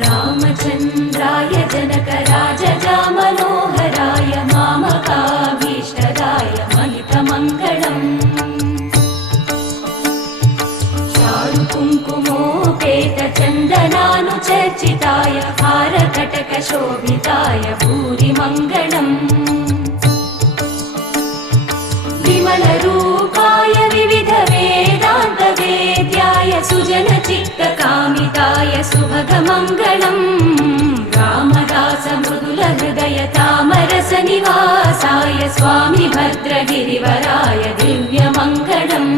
रामचन्द्राय जनकराजजामनोहराय मामकाभीष्टदाय महितमङ्गलम् चारुकुङ्कुमोपेतचन्दनानुचर्चिताय हारकटकशोभिताय भूरिमङ्गलम् विमलरूपाय विविधवेदान्तवेद्याय सुजनचित्तकामिताय सुभगमङ्गलम् रामदासमृदुलहृदय तामरसनिवासाय स्वामि भद्रगिरिवराय दिव्यमङ्गलम्